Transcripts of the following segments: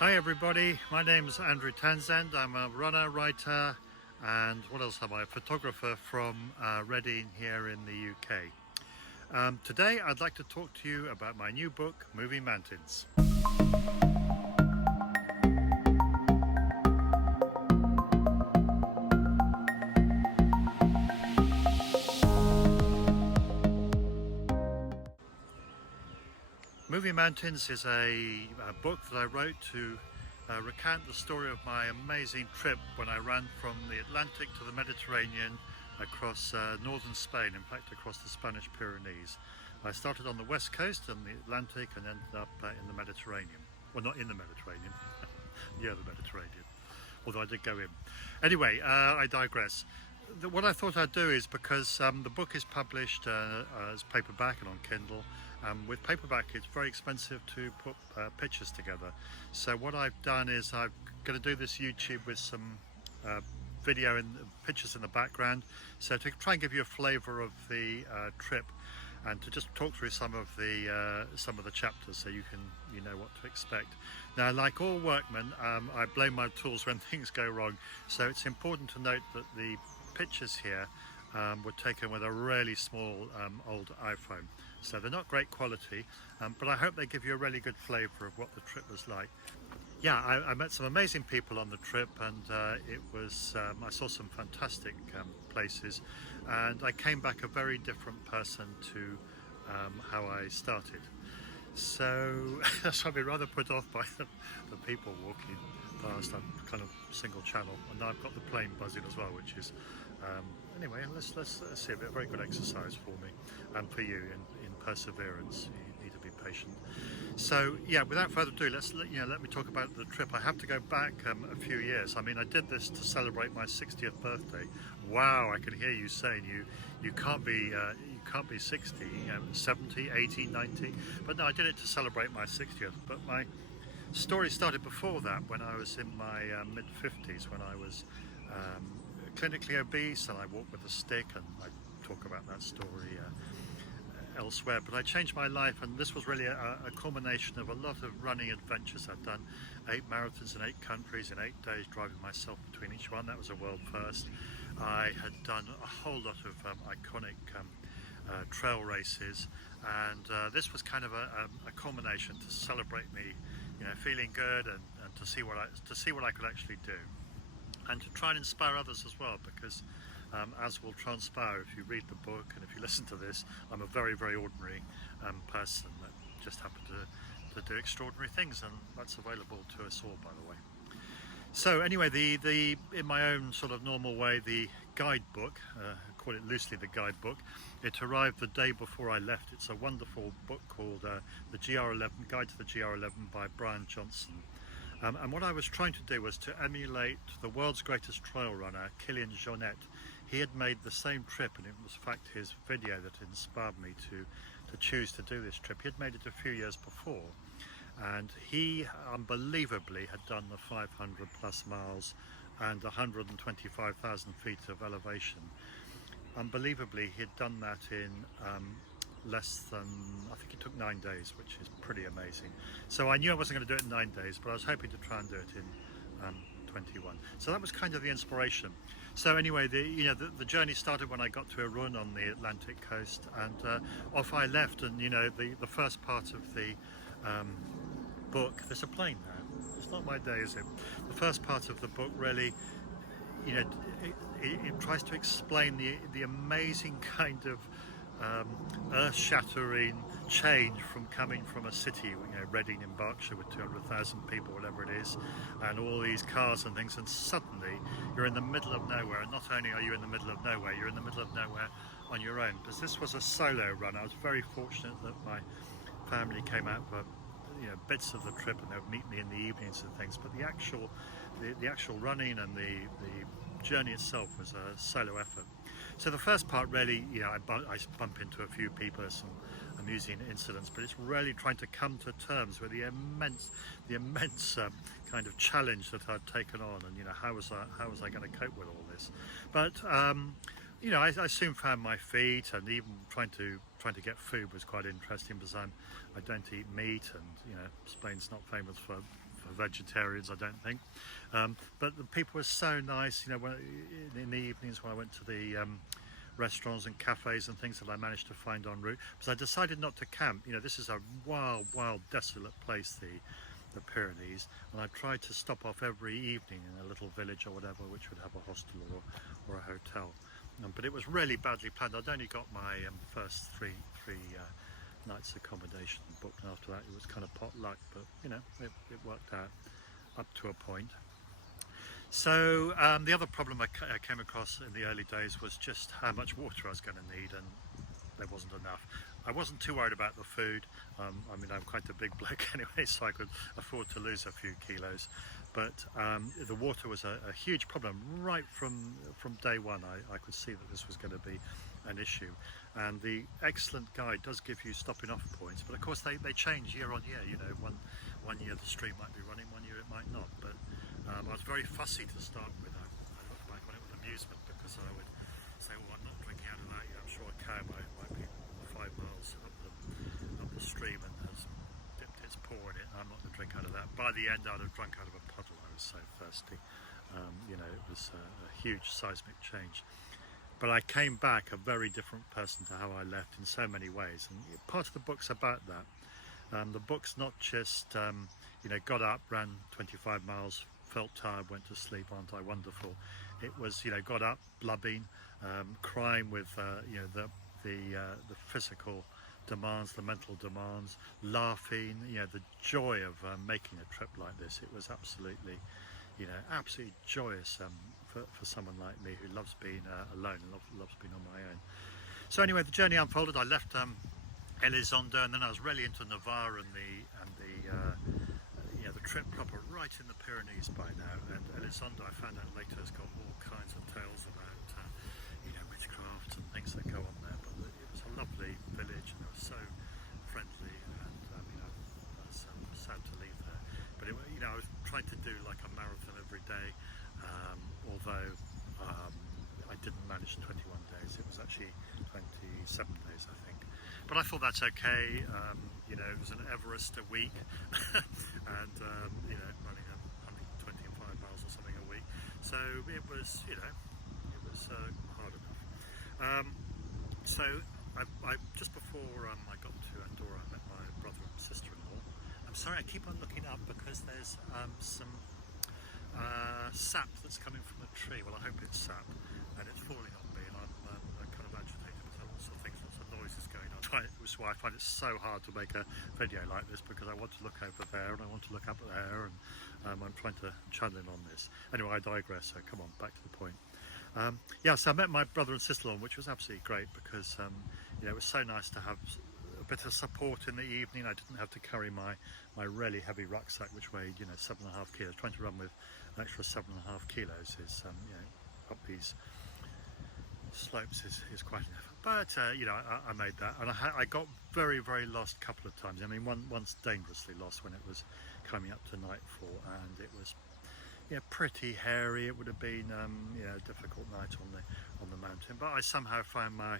Hi everybody, my name is Andrew Townsend. I'm a runner, writer, and what else am I? A photographer from Reading here in the UK. Today I'd like to talk to you about my new book, Moving Mountains. Moving Mountains is a book that I wrote to recount the story of my amazing trip when I ran from the Atlantic to the Mediterranean across northern Spain, in fact across the Spanish Pyrenees. I started on the west coast in the Atlantic and ended up in the Mediterranean. Well, not in the Mediterranean, near the Mediterranean, although I did go in. Anyway, I digress. What I thought I'd do is, because the book is published as paperback and on Kindle, with paperback it's very expensive to put pictures together. So what I've done is I'm going to do this YouTube with some video and pictures in the background, so to try and give you a flavour of the trip and to just talk through some of the chapters so you know what to expect. Now, like all workmen, I blame my tools when things go wrong, so it's important to note that the pictures here were taken with a really small old iPhone, so they're not great quality, but I hope they give you a really good flavour of what the trip was like. Yeah, I met some amazing people on the trip, and it was I saw some fantastic places, and I came back a very different person to how I started. So I've been rather put off by the people walking past. I'm kind of single channel, and now I've got the plane buzzing as well, which is anyway. Let's see, a very good exercise for me and for you in perseverance. You need to be patient. So yeah, without further ado, let me talk about the trip. I have to go back a few years. I mean, I did this to celebrate my 60th birthday. Wow, I can hear you saying you can't be 60, 70, 80, 90. But no, I did it to celebrate my 60th. But my story started before that, when I was in my mid-50s, when I was clinically obese and I walked with a stick, and I talk about that story elsewhere. But I changed my life, and this was really a culmination of a lot of running adventures. I'd done 8 marathons in 8 countries in 8 days, driving myself between each one. That was a world first. I had done a whole lot of iconic trail races, and this was kind of a culmination to celebrate me, feeling good, and to see what I could actually do, and to try and inspire others as well, because as will transpire if you read the book and if you listen to this, I'm a very, very ordinary person that just happened to do extraordinary things, and that's available to us all, by the way. So anyway, in my own sort of normal way, the guidebook, I call it loosely the guidebook, it arrived the day before I left. It's a wonderful book called the GR11, Guide to the GR11 by Brian Johnson. And what I was trying to do was to emulate the world's greatest trail runner, Kilian Jornet. He had made the same trip, and it was in fact his video that inspired me to choose to do this trip. He had made it a few years before, and he unbelievably had done the 500 plus miles and 125,000 feet of elevation. Unbelievably, he had done that in less than, I think it took 9 days, which is pretty amazing. So I knew I wasn't going to do it in 9 days, but I was hoping to try and do it in 21. So that was kind of the inspiration. So anyway, the journey started when I got to Irun on the Atlantic coast, and off I left. And the first part of the book, there's a plane now. It's not my day, is it? The first part of the book really, it tries to explain the amazing kind of earth-shattering change from coming from a city, Reading in Berkshire with 200,000 people, whatever it is, and all these cars and things, and suddenly you're in the middle of nowhere. And not only are you in the middle of nowhere, you're in the middle of nowhere on your own. Because this was a solo run. I was very fortunate that my family came out for bits of the trip, and they would meet me in the evenings and things. But the actual running and the journey itself was a solo effort. So the first part really, I bump into a few people, some amusing incidents, but it's really trying to come to terms with the immense kind of challenge that I'd taken on, and how was I going to cope with all this. But I soon found my feet, and even trying to get food was quite interesting, because I don't eat meat, and Spain's not famous for for vegetarians, I don't think. But the people were so nice, you know, in the evenings when I went to the restaurants and cafes and things that I managed to find en route, because I decided not to camp. You know, this is a wild, desolate place, the Pyrenees, and I tried to stop off every evening in a little village or whatever, which would have a hostel or a hotel. But it was really badly planned. I'd only got my first three nights accommodation booked, and after that it was kind of pot luck, but you know, it worked out up to a point. So the other problem I came across in the early days was just how much water I was going to need, and there wasn't enough. I wasn't too worried about the food. I mean, I'm quite a big bloke anyway, so I could afford to lose a few kilos. But the water was a huge problem right from day one. I could see that this was going to be an issue. And the excellent guide does give you stopping off points, but of course they change year on year. You know, one year the stream might be running, one year it might not. But I was very fussy to start with. I looked back on it with amusement, because I would say, well, I'm not drinking out of that. You know, I'm sure a cow might be 5 miles up the stream and has dipped its paw in it. I'm not going to drink out of that. By the end, I'd have drunk out of a puddle. I was so thirsty. You know, it was a huge seismic change. But I came back a very different person to how I left in so many ways. And part of the book's about that. The book's not just, you know, got up, ran 25 miles, felt tired, went to sleep, aren't I wonderful. It was, you know, got up, blubbing, crying with, you know, the physical demands, the mental demands, laughing, you know, the joy of making a trip like this. It was absolutely, you know, absolutely joyous for someone like me who loves being alone and loves being on my own. So anyway, the journey unfolded. I left Elizondo, and then I was really into Navarre and the you know, the trip proper, right in the Pyrenees by now. And Elizondo, I found out later, has got all kinds of tales about you know, witchcraft and things that go on there. But it was a lovely village, and it was so friendly, and you know, I was sad to leave there. But it, you know, I was trying to do like a marathon every day, although I didn't manage 21 days. It was actually 27 days, I think. But I thought that's okay. You know, it was an Everest a week, and you know, running 125 miles or something a week. So it was, you know, it was hard enough. So I just before I got to Andorra, I met my brother and sister-in-law. I'm sorry, I keep on looking up because there's some sap that's coming from a tree. Well, I hope it's sap, and it's falling on me, and I'm kind of agitated with lots of things, lots of noises going on. Which is why I find it so hard to make a video like this, because I want to look over there and I want to look up there, and I'm trying to channel in on this. Anyway, I digress, so come on, back to the point. Yeah, so I met my brother and sister-in-law, which was absolutely great, because you know, it was so nice to have a bit of support in the evening. I didn't have to carry my really heavy rucksack, which weighed, you know, 7.5 kilos. Trying to run with an extra 7.5 kilos is, you know, up these slopes is quite enough. But you know, I made that, and I got very lost a couple of times. I mean, once dangerously lost when it was coming up to nightfall, and it was, yeah, pretty hairy. It would have been you know, a difficult night on the mountain, but I somehow found my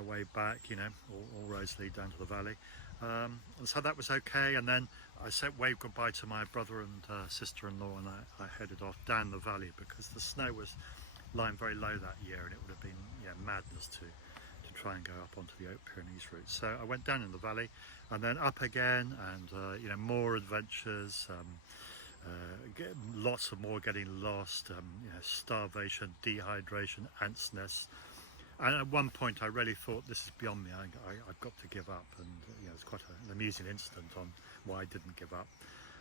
way back. You know, all roads lead down to the valley, and so that was okay. And then I waved goodbye to my brother and sister-in-law, and I headed off down the valley, because the snow was lying very low that year, and it would have been, yeah, madness to try and go up onto the Hautes Pyrenees route. So I went down in the valley and then up again, and you know, more adventures, lots of more getting lost, you know, starvation, dehydration, ants nests. And at one point I really thought, this is beyond me, I've got to give up. And you know, it's quite an amusing incident on why I didn't give up.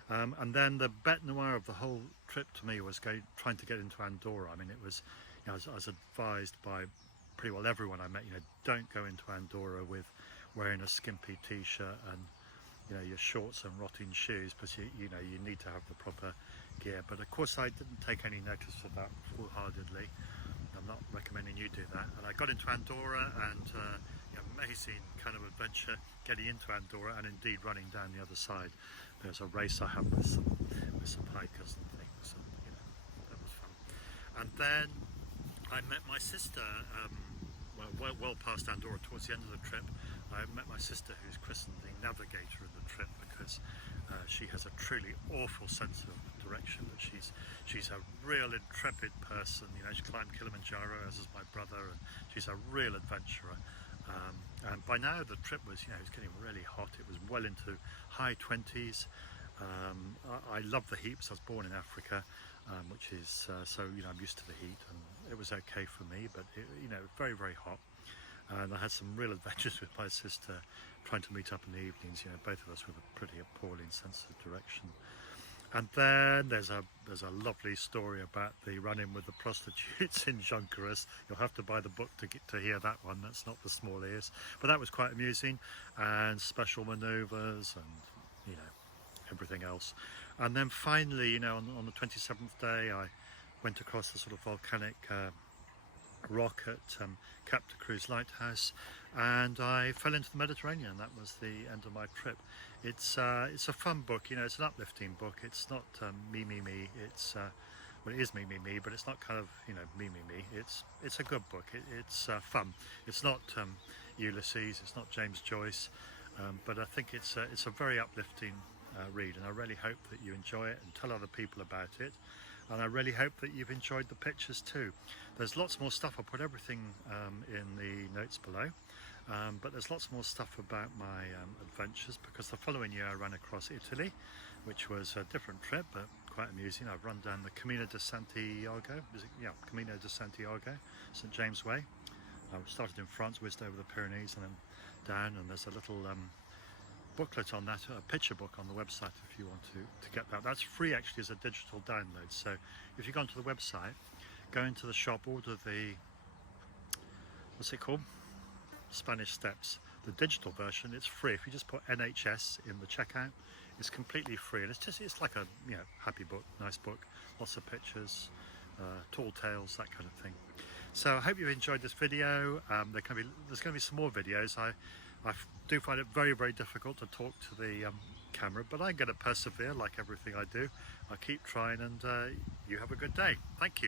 And then the bête noire of the whole trip to me was trying to get into Andorra. I mean, it was, you know, I was advised by pretty well everyone I met, you know, don't go into Andorra with wearing a skimpy t-shirt and, you know, your shorts and rotting shoes, because you know, you need to have the proper gear. But of course I didn't take any notice of that full-heartedly. I'm not recommending you do that. And I got into Andorra, and you know, amazing kind of adventure getting into Andorra, and indeed running down the other side. There's a race I had with some hikers and things, and you know, that was fun. And then I met my sister well past Andorra, towards the end of the trip, I met my sister, who's christened the navigator of the trip, because she has a truly awful sense of direction. That she's a real intrepid person. You know, she climbed Kilimanjaro, as is my brother, and she's a real adventurer. And by now the trip was, it was getting really hot. It was well into high 20s. I love the heat because I was born in Africa, which is so I'm used to the heat, and it was okay for me. But very, very hot, and I had some real adventures with my sister, trying to meet up in the evenings. Both of us with a pretty appalling sense of direction. And then there's a lovely story about the run-in with the prostitutes in Junqueras. You'll have to buy the book to get to hear that one. That's not the small ears, but that was quite amusing, and special manoeuvres and everything else. And then finally, on the 27th day, I went across the sort of volcanic rock at Cap de Cruz Lighthouse, and I fell into the Mediterranean. That was the end of my trip. It's a fun book, it's an uplifting book. It's not me. It's well, it is me, but it's not kind of me. It's a good book. It's fun. It's not Ulysses. It's not James Joyce, but I think it's a very uplifting read, and I really hope that you enjoy it and tell other people about it. And I really hope that you've enjoyed the pictures too. There's lots more stuff. I'll put everything in the notes below, but there's lots more stuff about my adventures, because the following year I ran across Italy, which was a different trip but quite amusing. I've run down the Camino de Santiago, Camino de Santiago, St James Way. I started in France, whizzed over the Pyrenees and then down, and there's a little booklet on that, a picture book on the website if you want to get that. That's free actually as a digital download. So if you go onto the website, go into the shop, order the, what's it called? Spanish Steps. The digital version, it's free. If you just put NHS in the checkout, it's completely free, and it's like a happy book, nice book, lots of pictures, tall tales, that kind of thing. So I hope you've enjoyed this video. There's going to be some more videos. I do find it very, very difficult to talk to the camera, but I'm going to persevere like everything I do. I keep trying, and you have a good day. Thank you.